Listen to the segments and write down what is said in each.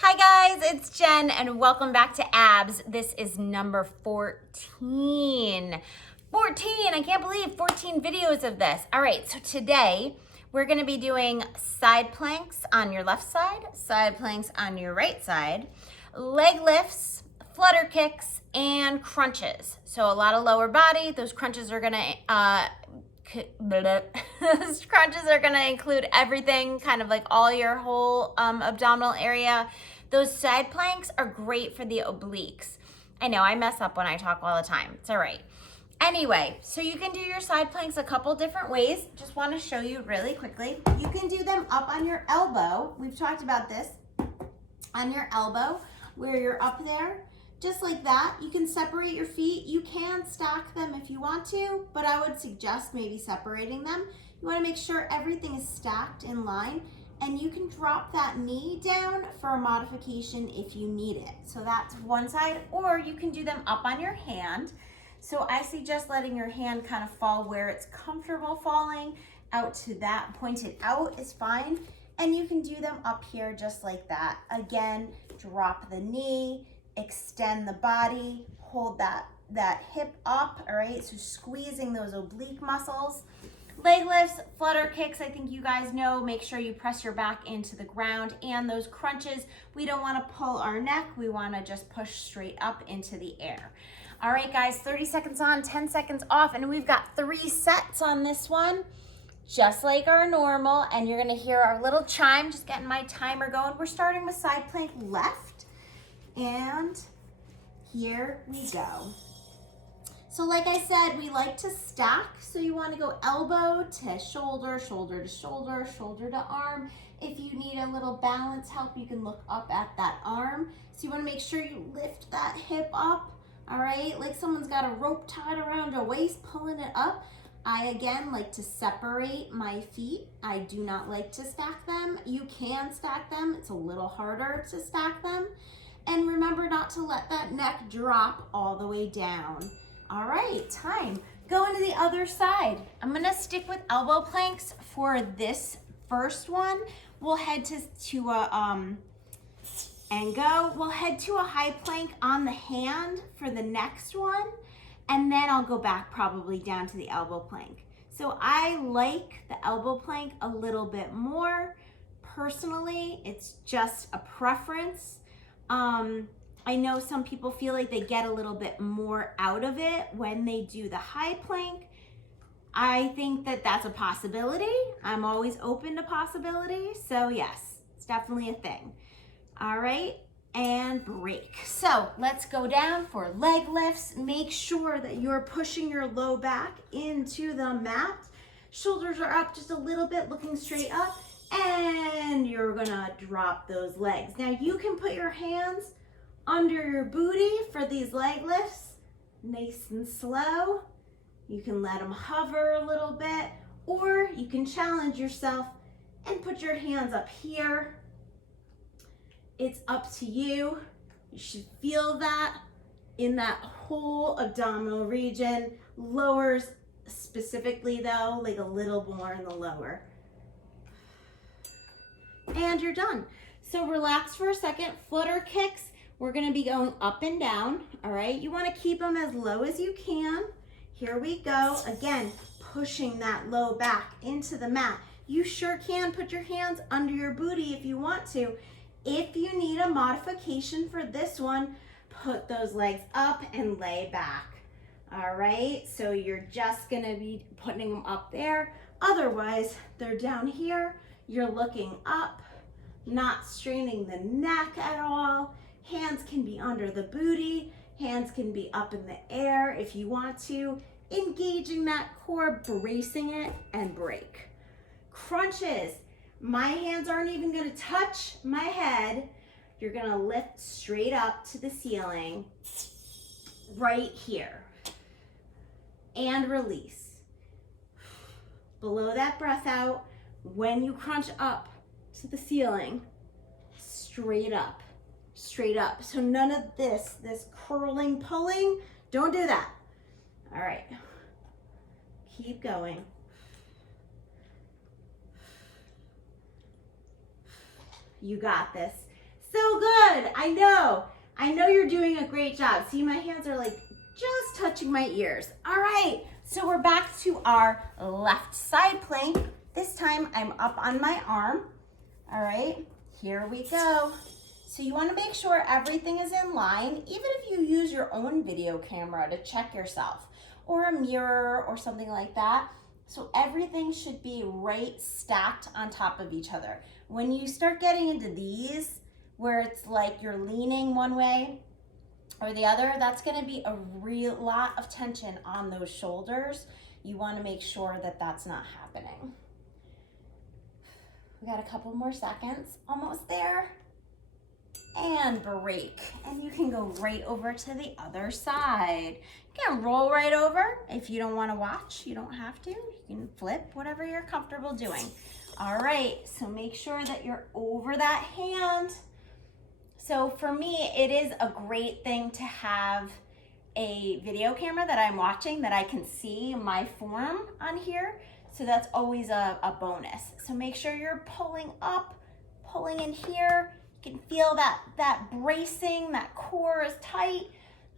Hi guys, it's Jen and welcome back to Abs. This is number 14. 14, I can't believe 14 videos of this. All right, so today we're gonna be doing side planks on your left side planks on your right side, leg lifts, flutter kicks, and crunches. So a lot of lower body. Those crunches are gonna those crunches are gonna include everything, kind of like all your whole abdominal area. Those side planks are great for the obliques. I know I mess up when I talk all the time. It's all right. Anyway, so you can do your side planks a couple different ways. Just want to show you really quickly. You can do them up on your elbow. We've talked about this. On your elbow, where you're up there, just like that. You can separate your feet. You can stack them if you want to, but I would suggest maybe separating them. You want to make sure everything is stacked in line, and you can drop that knee down for a modification if you need it. So that's one side, or you can do them up on your hand. So I suggest letting your hand kind of fall where it's comfortable falling. Out to that, pointed out is fine. And you can do them up here just like that. Again, drop the knee, extend the body, hold that hip up, all right? So squeezing those oblique muscles. Leg lifts, flutter kicks, I think you guys know, make sure you press your back into the ground. And those crunches, we don't wanna pull our neck, we wanna just push straight up into the air. All right, guys, 30 seconds on, 10 seconds off, and we've got 3 sets on this one, just like our normal, and you're gonna hear our little chime, just getting my timer going. We're starting with side plank left, and here we go. So like I said, we like to stack, so you wanna go elbow to shoulder, shoulder to shoulder, shoulder to arm. If you need a little balance help, you can look up at that arm. So you wanna make sure you lift that hip up, all right? Like someone's got a rope tied around your waist, pulling it up. I, again, like to separate my feet. I do not like to stack them. You can stack them. It's a little harder to stack them. And remember not to let that neck drop all the way down. All right, time. Go into the other side. I'm gonna stick with elbow planks for this first one. We'll head we'll head to a high plank on the hand for the next one. And then I'll go back probably down to the elbow plank. So I like the elbow plank a little bit more. Personally, it's just a preference. I know some people feel like they get a little bit more out of it when they do the high plank. I think that that's a possibility. I'm always open to possibilities. So yes, it's definitely a thing. All right. And break. So let's go down for leg lifts. Make sure that you're pushing your low back into the mat. Shoulders are up just a little bit, looking straight up, and you're gonna drop those legs. Now you can put your hands under your booty for these leg lifts, nice and slow. You can let them hover a little bit, or you can challenge yourself and put your hands up here. It's up to you. You should feel that in that whole abdominal region. Lowers specifically though, like a little more in the lower. And you're done. So relax for a second. Flutter kicks, we're gonna be going up and down, all right? You wanna keep them as low as you can. Here we go. Again, pushing that low back into the mat. You sure can put your hands under your booty if you want to. If you need a modification for this one, put those legs up and lay back. All right, so you're just gonna be putting them up there. Otherwise, they're down here. You're looking up, not straining the neck at all. Hands can be under the booty. Hands can be up in the air if you want to. Engaging that core, bracing it, and break. Crunches. My hands aren't even gonna touch my head. You're gonna lift straight up to the ceiling, right here. And release. Blow that breath out. When you crunch up to the ceiling, straight up, straight up. So none of this curling, pulling, don't do that. All right, keep going. You got this. So good. I know you're doing a great job. See, my hands are like just touching my ears. All right, so we're back to our left side plank. This time I'm up on my arm. All right, here we go. So you want to make sure everything is in line, even if you use your own video camera to check yourself, or a mirror or something like that. So everything should be right stacked on top of each other. When you start getting into these, where it's like you're leaning one way or the other, that's gonna be a real lot of tension on those shoulders. You wanna make sure that that's not happening. We got a couple more seconds, almost there. And break. And you can go right over to the other side. You can roll right over. If you don't wanna watch, you don't have to. You can flip, whatever you're comfortable doing. All right, so make sure that you're over that hand. So for me, it is a great thing to have a video camera that I'm watching that I can see my form on here. So that's always a bonus. So make sure you're pulling up, pulling in here. You can feel that bracing, that core is tight.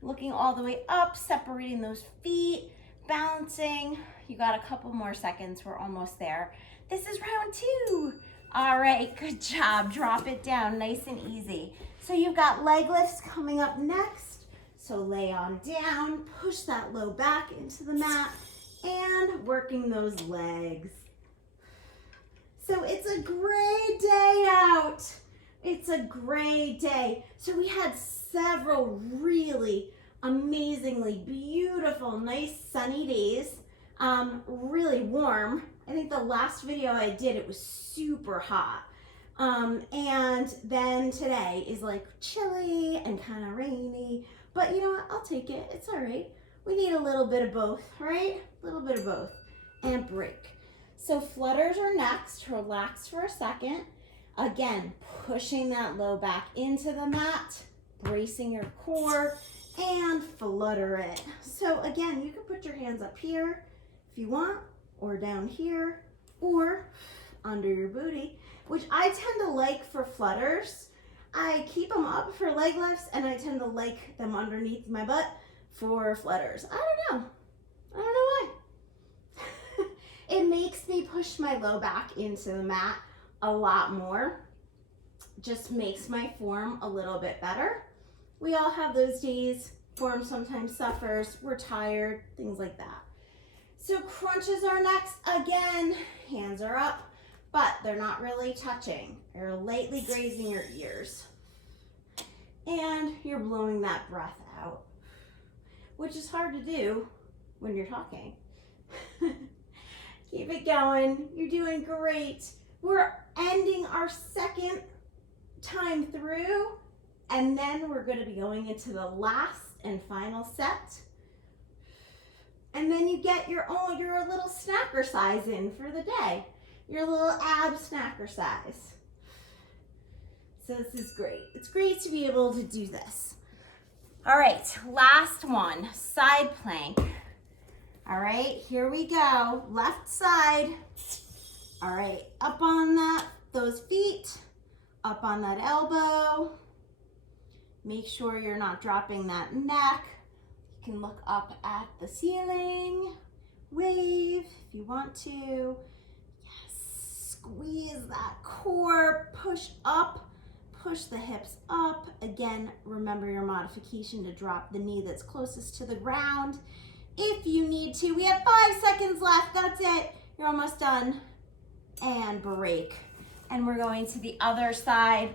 Looking all the way up, separating those feet, balancing. You got a couple more seconds, we're almost there. This is round 2. All right, good job. Drop it down, nice and easy. So you've got leg lifts coming up next. So lay on down, push that low back into the mat, and working those legs. So it's a great day out. It's a great day. So we had several really amazingly beautiful, nice sunny days. Really warm. I think the last video I did, it was super hot. And then today is like chilly and kind of rainy, but you know what? I'll take it. It's all right. We need a little bit of both, right? A little bit of both. And break. So flutters are next. Relax for a second. Again, pushing that low back into the mat, bracing your core, and flutter it. So again, you can put your hands up here if you want, or down here, or under your booty, which I tend to like for flutters. I keep them up for leg lifts, and I tend to like them underneath my butt for flutters. I don't know why. It makes me push my low back into the mat a lot more. Just makes my form a little bit better. We all have those days. Form sometimes suffers. We're tired, things like that. So crunches are next. Again, hands are up, but they're not really touching. They're lightly grazing your ears. And you're blowing that breath out, which is hard to do when you're talking. Keep it going. You're doing great. We're ending our second time through, and then we're going to be going into the last and final set. And then you get your little snacker size in for the day. Your little ab snacker size. So this is great. It's great to be able to do this. All right, last one, side plank. All right, here we go. Left side. All right, up on those feet, up on that elbow. Make sure you're not dropping that neck. You can look up at the ceiling. Wave if you want to. Yes, squeeze that core, push up, push the hips up. Again, remember your modification to drop the knee that's closest to the ground. If you need to, we have 5 seconds left, that's it. You're almost done. And break. And we're going to the other side.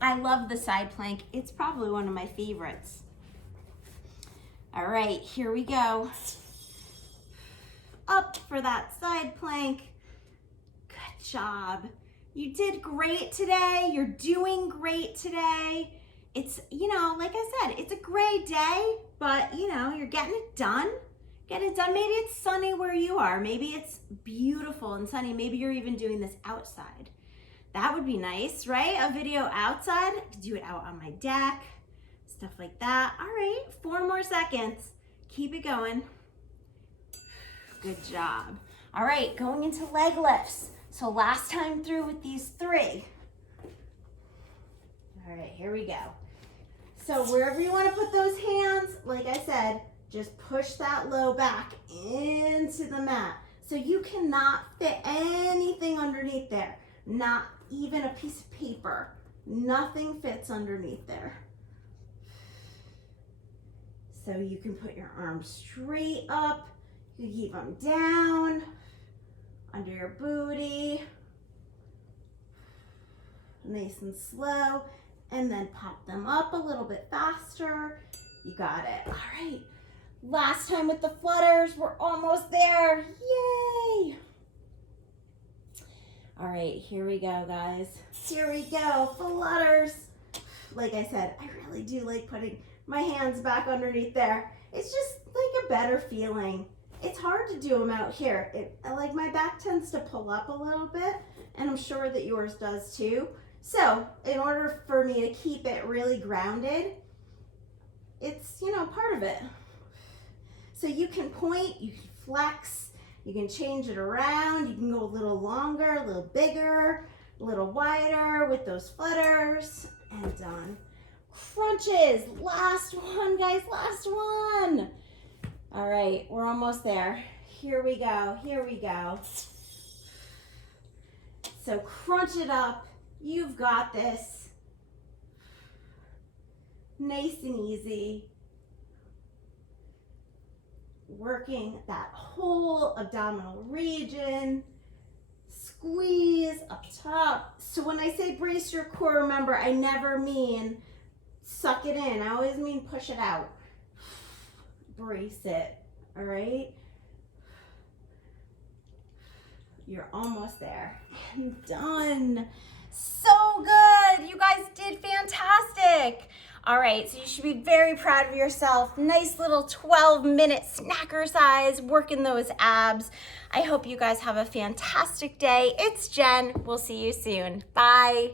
I love the side plank. It's probably one of my favorites. All right, here we go. Up for that side plank. Good job. You did great today. You're doing great today. It's, like I said, it's a great day, but you're getting it done. Get it done. Maybe it's sunny where you are. Maybe it's beautiful and sunny. Maybe you're even doing this outside. That would be nice, right? A video outside. I could do it out on my deck, stuff like that. All right, 4 more seconds. Keep it going. Good job. All right, going into leg lifts. So last time through with these 3. All All right, here we go. So wherever you want to put those hands, like I said, just push that low back into the mat. So you cannot fit anything underneath there. Not even a piece of paper. Nothing fits underneath there. So you can put your arms straight up. You keep them down, under your booty. Nice and slow. And then pop them up a little bit faster. You got it. All right. Last time with the flutters. We're almost there. Yay! All right, here we go, guys. Here we go, flutters. Like I said, I really do like putting my hands back underneath there. It's just like a better feeling. It's hard to do them out here. Like my back tends to pull up a little bit, and I'm sure that yours does too. So in order for me to keep it really grounded, it's, you know, part of it. So you can point, you can flex, you can change it around, you can go a little longer, a little bigger, a little wider with those flutters, and done. Crunches, last one, guys, last one. All right, we're almost there. Here we go, here we go. So crunch it up, you've got this. Nice and easy. Working that whole abdominal region. Squeeze up top. So when I say brace your core, remember, I never mean suck it in. I always mean push it out. Brace it, all right? You're almost there. And done. So good. You guys did fantastic. All right, so you should be very proud of yourself. Nice little 12-minute snacker size, working those abs. I hope you guys have a fantastic day. It's Jen. We'll see you soon. Bye.